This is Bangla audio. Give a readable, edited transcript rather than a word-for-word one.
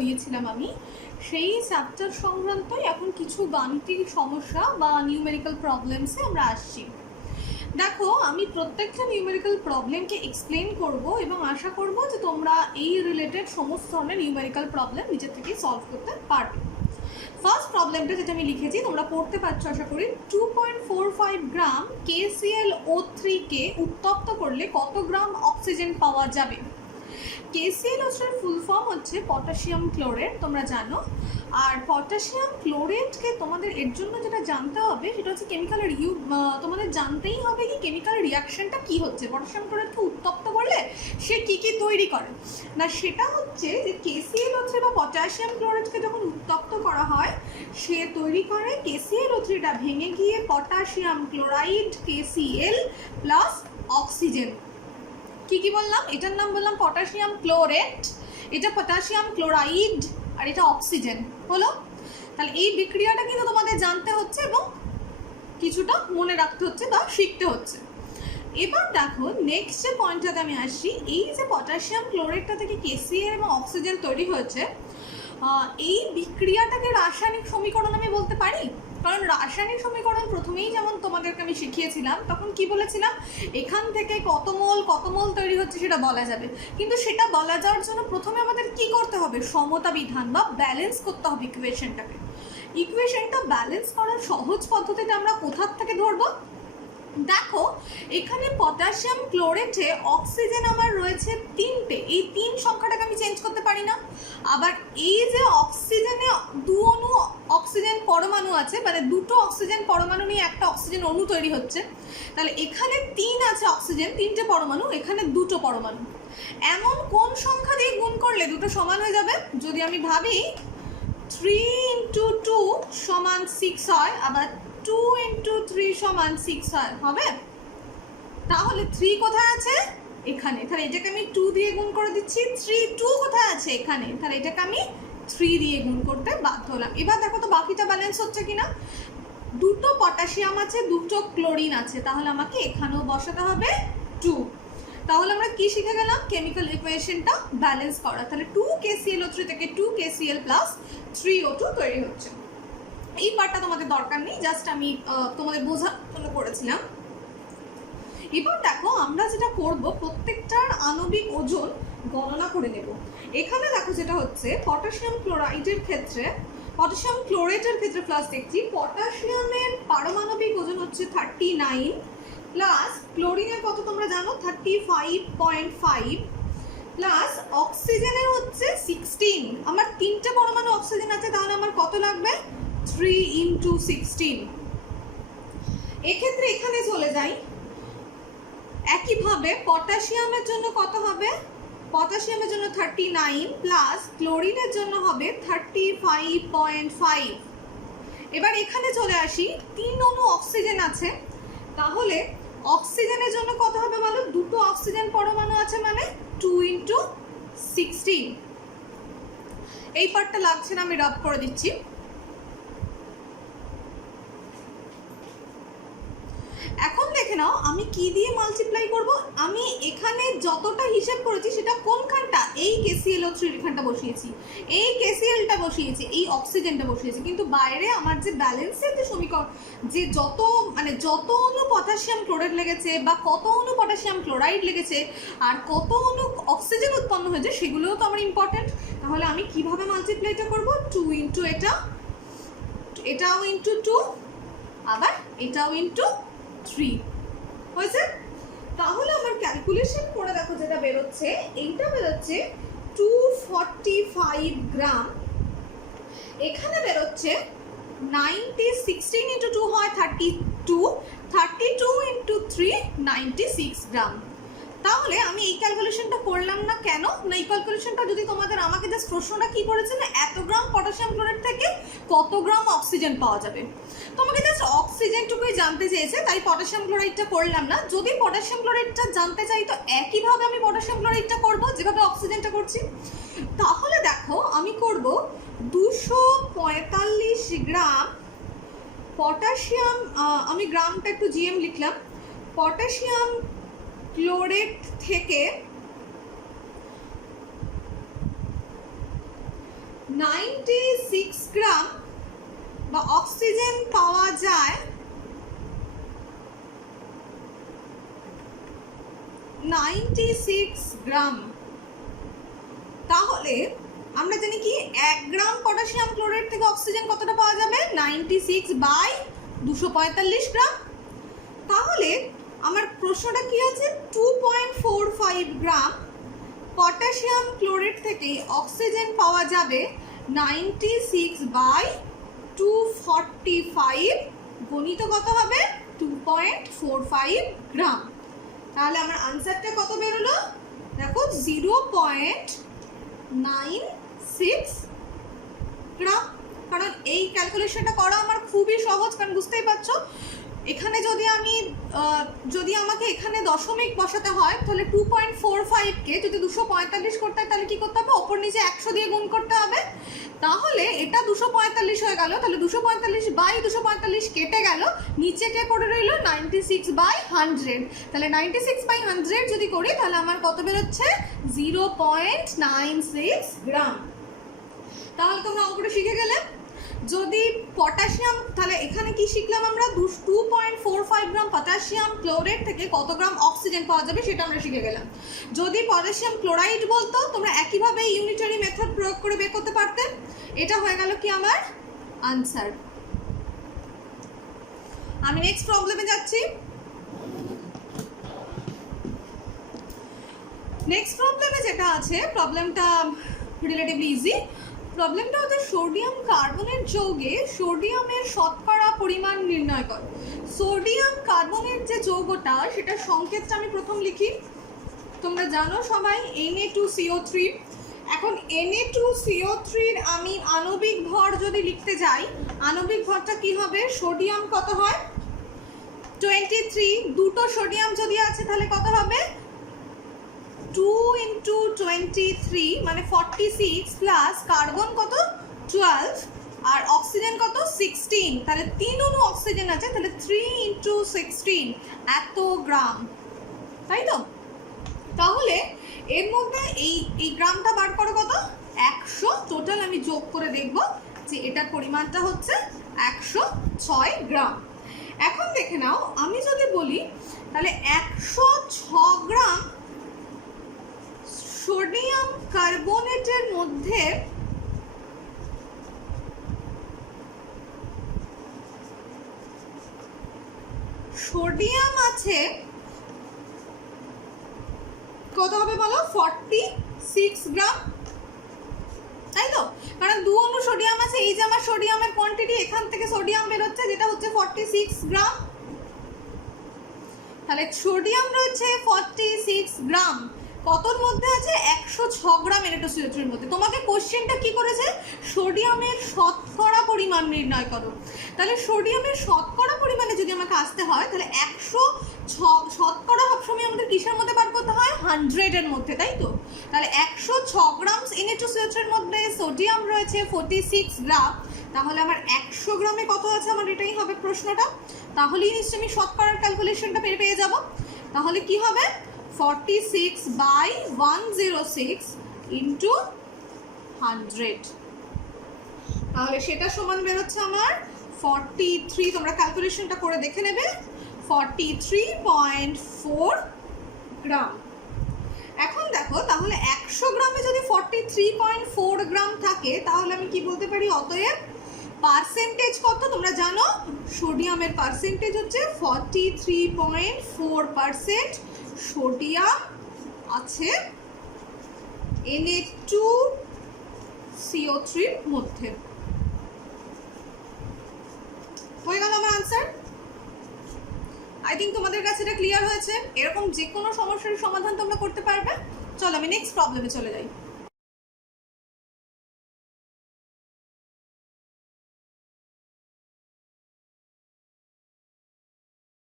পড়িয়েছিলাম আমি, সেই চ্যাপ্টার সংক্রান্তই এখন কিছু গাণিতিক সমস্যা বা নিউমেরিক্যাল প্রবলেমসে আমরা আসছি। দেখো, আমি প্রত্যেকটা নিউমেরিক্যাল প্রবলেমকে এক্সপ্লেন করব এবং আশা করব যে তোমরা এই রিলেটেড সমস্ত ধরনের নিউমেরিক্যাল প্রবলেম নিজের থেকেই সলভ করতে পারবে। ফার্স্ট প্রবলেমটা যেটা আমি লিখেছি তোমরা পড়তে পারছো আশা করি। 2.45 গ্রাম KClO3 কে উত্তপ্ত করলে কত গ্রাম অক্সিজেন পাওয়া যাবে? KClO3 ফুল ফর্ম হচ্ছে পটাশিয়াম ক্লোরেট, তোমরা জানো। আর পটাশিয়াম ক্লোরেটকে তোমাদের এর জন্য যেটা জানতে হবে সেটা হচ্ছে কেমিক্যাল তোমাদের জানতেই হবে কি কেমিক্যাল রিয়াকশনটা কি হচ্ছে। পটাশিয়াম ক্লোরেটকে উত্তপ্ত করলে সে কি কি তৈরি করে না, সেটা হচ্ছে যে KClO3 বা পটাশিয়াম ক্লোরেটকে যখন উত্তপ্ত করা হয় সে তৈরি করে KClO3টা ভেঙে গিয়ে potassium chloride KCl plus oxygen. কি বললাম? এটার নাম বললাম পটাশিয়াম ক্লোরেট, এটা পটাশিয়াম ক্লোরাইড, আর এটা অক্সিজেন হলো। তাহলে এই বিক্রিয়াটা কিন্তু তোমাদের জানতে হচ্ছে এবং কিছুটা মনে রাখতে হচ্ছে বা শিখতে হচ্ছে। এবার দেখো নেক্সট যে পয়েন্টটাতে আমি আসছি, এই যে পটাশিয়াম ক্লোরেটটা থেকে KCl এবং অক্সিজেন তৈরি হয়েছে, এই বিক্রিয়াটাকে রাসায়নিক সমীকরণ আমি বলতে পারি? কারণ রাসায়নিক সমীকরণ প্রথমেই যেমন তোমাদেরকে আমি শিখিয়েছিলাম, তখন কি বলেছিলাম এখান থেকে কত মোল তৈরি হচ্ছে সেটা বলা যাবে। কিন্তু সেটা বলা যাওয়ার জন্য প্রথমে আমাদের কি করতে হবে? সমতা বিধান বা ব্যালেন্স করতে হবে ইকুয়েশনটাকে। ইকুয়েশনটা ব্যালেন্স করার সহজ পদ্ধতিটা আমরা কোথার থেকে ধরবো? দেখো, এখানে পটাশিয়াম ক্লোরেটে অক্সিজেন আমার রয়েছে 3টে, এই 3 সংখ্যাটাকে আমি চেঞ্জ করতে পারি না। আবার এই যে অক্সিজেনে 2 অণু অক্সিজেন পরমাণু আছে, মানে 2টো অক্সিজেন পরমাণু নিয়ে একটা অক্সিজেন অণু তৈরি হচ্ছে। তাহলে এখানে 3 আছে অক্সিজেন, 3টে পরমাণু, এখানে 2টো পরমাণু। এমন কোন সংখ্যা দিয়ে গুণ করলে দুটো সমান হয়ে যাবে? যদি আমি ভাবি 3 × 2 = 6 হয়, আবার 2 × 3 = 6 হয়, হবে? তাহলে 3 কোথায় আছে? এখানে। তাহলে এটাকে আমি 2 দিয়ে গুণ করে দিচ্ছি। 2 কোথায় আছে? এখানে। তাহলে এটাকে আমি 3 দিয়ে গুণ করতে বাধ্য হলাম। এবার দেখো তো বাকিটা ব্যালেন্স হচ্ছে কিনা। 2টো পটাশিয়াম আছে, 2টো ক্লোরিন আছে, তাহলে আমাকে এখানেও বসাতে হবে 2। তাহলে আমরা কি শিখে গেলাম? কেমিক্যাল ইকুয়েশনটা ব্যালেন্স করা। তাহলে 2 KClO3 থেকে 2 KCl প্লাস 3O2 তৈরি হচ্ছে। এই পার্টটা তোমাদের দরকার নেই, জাস্ট আমি তোমাদের বোঝার জন্য করেছিলাম। এবার দেখো আমরা যেটা করব, প্রত্যেকটার আণবিক ওজন গণনা করে নেব। এখানে দেখো যেটা হচ্ছে পটাশিয়াম ক্লোরাইডের ক্ষেত্রে, পটাশিয়াম ক্লোরেটের ক্ষেত্রে প্লাস দেখছি পটাশিয়ামের পারমাণবিক ওজন হচ্ছে 39 প্লাস ক্লোরিনের কত তোমরা জানো 35.5 প্লাস অক্সিজেনের হচ্ছে 16। আমার 3টে পরমাণু অক্সিজেন আছে, তাহলে আমার কত লাগবে? 3 × 16। এক্ষেত্রে এখানে চলে যাই। একইভাবে পটাশিয়ামের জন্য কত হবে? পটাশিয়ামের জন্য 39 প্লাস ক্লোরিনের জন্য হবে 35.5। এবার এখানে চলে আসি, 3 অণু অক্সিজেন আছে, তাহলে অক্সিজেনের জন্য কত হবে বলো? 2টো অক্সিজেন পরমাণু আছে, মানে 2 × 16। এই পার্টটা লাগছে না, আমি রাব করে দিচ্ছি। এখন দেখে নাও আমি কি দিয়ে মাল্টিপ্লাই করব। আমি এখানে যতটা হিসাব করেছি সেটা কোনখানটা? এই KClO3 এখানটা বসিয়েছি, এই KClটা বসিয়েছি, এই অক্সিজেনটা বসিয়েছি। কিন্তু বাইরে আমার যে ব্যালেন্সের যে সমীকরণ, যে যত অণু পটাশিয়াম ক্লোরাইড লেগেছে বা কত অণু পটাশিয়াম ক্লোরাইড লেগেছে আর কত অণু অক্সিজেন উৎপন্ন হয়েছে সেগুলোও তো আমার ইম্পর্টেন্ট। তাহলে আমি কিভাবে মাল্টিপ্লাইটা করব? 2 × এটাও × 2, আবার এটাও × 3 হয়েছে। তাহলে আমার ক্যালকুলেশন করে দেখো যেটা বেরোচ্ছে, এইটা বেরোচ্ছে 245 গ্রাম। এখানে বেরোচ্ছে 16 × 2 হয় 32 × 3 96 গ্রাম। তাহলে আমি এই ক্যালকুলেশনটা করলাম না কেন? না, এই ক্যালকুলেশনটা যদি তোমাদের আমাকে জাস্ট প্রশ্নটা কি করেছে না, এত গ্রাম পটাশিয়াম ক্লোরাইড থেকে কত গ্রাম অক্সিজেন পাওয়া যাবে, তোমাকে জাস্ট অক্সিজেনটুকুই জানতে চেয়েছে, তাই পটাশিয়াম ক্লোরাইডটা করলাম না। যদি পটাশিয়াম ক্লোরাইডটা জানতে চাই তো একইভাবে আমি পটাশিয়াম ক্লোরাইডটা করব যেভাবে অক্সিজেনটা করছি। তাহলে দেখো আমি করব 245 গ্রাম পটাশিয়াম, আমি গ্রামটা একটু GM লিখলাম, পটাশিয়াম ক্লোরেট থেকে 96 গ্রাম বা অক্সিজেন পাওয়া যায় 96 গ্রাম, তাহলে আমরা জানি কি 1 গ্রাম পটাশিয়াম ক্লোরাইড থেকে অক্সিজেন কতটা পাওয়া যাবে 96/245 গ্রাম। তাহলে আমার প্রশ্নটা কি আছে 2.45 গ্রাম পটাশিয়াম ক্লোরাইড থেকে অক্সিজেন পাওয়া যাবে 96/245 গণিত কত হবে 2.45 গ্রাম। তাহলে আমার আনসারটা কত বেরোলো দেখো 0.96 গ্রাম। কারণ এই ক্যালকুলেশনটা করা আমার খুবই সহজ, কারণ বুঝতেই পারছো এখানে যদি আমাকে এখানে দশমিক বসাতে হয় তাহলে 2.45কে যদি 245 করতে হয় তাহলে কি করতে হবে ওপর নিচে 100 দিয়ে গুণ করতে হবে, তাহলে এটা 245 হয়ে গেল। তাহলে 245/245 কেটে গেল, নিচে কে পড়ে রইল 96/100। তাহলে 96/100 যদি করি তাহলে আমার কত বেরোচ্ছে 0.96 গ্রাম। তাহলে তোমরা অঙ্কটা শিখে গেলে। যদি পটাশিয়াম, তাহলে এখানে কি শিখলাম আমরা 2.45 গ্রাম পটাশিয়াম ক্লোরাইড থেকে কত গ্রাম অক্সিজেন পাওয়া যাবে সেটা আমরা শিখে গেলাম। যদি পটাশিয়াম ক্লোরাইড বলতো তোমরা একইভাবে ইউনিটারি মেথড প্রয়োগ করে বের করতে পারতে। এটা হয়ে গেল কি আমার আনসার। আমি নেক্সট প্রবলেমে যাচ্ছি। নেক্সট প্রবলেমে যেটা আছে, প্রবলেমটা রিলেটিভলি ইজি। প্রবলেমটা হচ্ছে সোডিয়াম কার্বনেট যৌগে সোডিয়ামের শতকরা পরিমাণ নির্ণয় কর। সোডিয়াম কার্বনেট যে যৌগটা সেটা সংকেতটা আমি প্রথম লিখি। তোমরা জানো সবাই Na2CO3। এখন Na2CO3-র আমি আণবিক ভর যদি লিখতে যাই, আণবিক ভরটা কি হবে সোডিয়াম কত হয় 23, দুটো সোডিয়াম যদি আছে তাহলে কত হবে 2 × 23 মানে 46 প্লাস কার্বন কত 12 আর অক্সিজেন কত 16, তাহলে 3 অণু অক্সিজেন আছে, তাহলে 3 × 16 এত গ্রাম, তাই তো? তাহলে এর মধ্যে এই গ্রামটা বার করো কত 100, টোটাল আমি যোগ করে দেখব যে এটার পরিমাণটা হচ্ছে 106 গ্রাম। এখন দেখে নাও আমি যদি বলি তাহলে 106 গ্রাম সোডিয়াম কার্বনেটের মধ্যে সোডিয়াম আছে কত হবে বলো 46 গ্রাম, তাই তো? কারণ 2 অণু সোডিয়াম আছে, এই যে আমার সোডিয়ামের কোয়ান্টিটি, এখান থেকে সোডিয়াম বেরোচ্ছে যেটা হচ্ছে 46 গ্রাম। তাহলে সোডিয়াম রয়েছে 46 গ্রাম, কতর মধ্যে আছে 106 গ্রাম Na2CO3-এর মধ্যে। তোমাকে কোশ্চেনটা কি করেছে সোডিয়ামের শতকরা পরিমাণ নির্ণয় করো। তাহলে সোডিয়ামের শতকরা পরিমাণে যদি আমাকে আসতে হয় তাহলে 106 শতকরা সবসময় আমাদের কিসের মধ্যে বার করতে হয় 100-এর মধ্যে, তাই তো? তাহলে 106 গ্রাম Na2CO3-এর মধ্যে সোডিয়াম রয়েছে 46 গ্রাম, তাহলে আমার 100 গ্রামে কত আছে আমার এটাই হবে প্রশ্নটা। তাহলেই নিশ্চয়ই আমি শতকরার ক্যালকুলেশনটা পেয়ে যাব। তাহলে কি হবে 46/106 × 100, তাহলে সেটা সমান বেরোচ্ছে আমার 43। তোমরা ক্যালকুলেশনটা করে দেখে নেবে 43.4 গ্রাম। এখন দেখো তাহলে 100 গ্রামে যদি 43.4 গ্রাম থাকে তাহলে আমি কি বলতে পারি অতএব পার্সেন্টেজ কত তোমরা জানো সোডিয়ামের পার্সেন্টেজ হচ্ছে 43.4% সোডিয়াম আছে Na2CO3-র মধ্যে। হয়ে গেল আমার আনসার। আই থিঙ্ক তোমাদের কাছে এটা ক্লিয়ার হয়েছে। এরকম যে কোনো সমস্যার সমাধান তোমরা করতে পারবে। চলো আমি নেক্সট প্রবলেমে চলে যাই।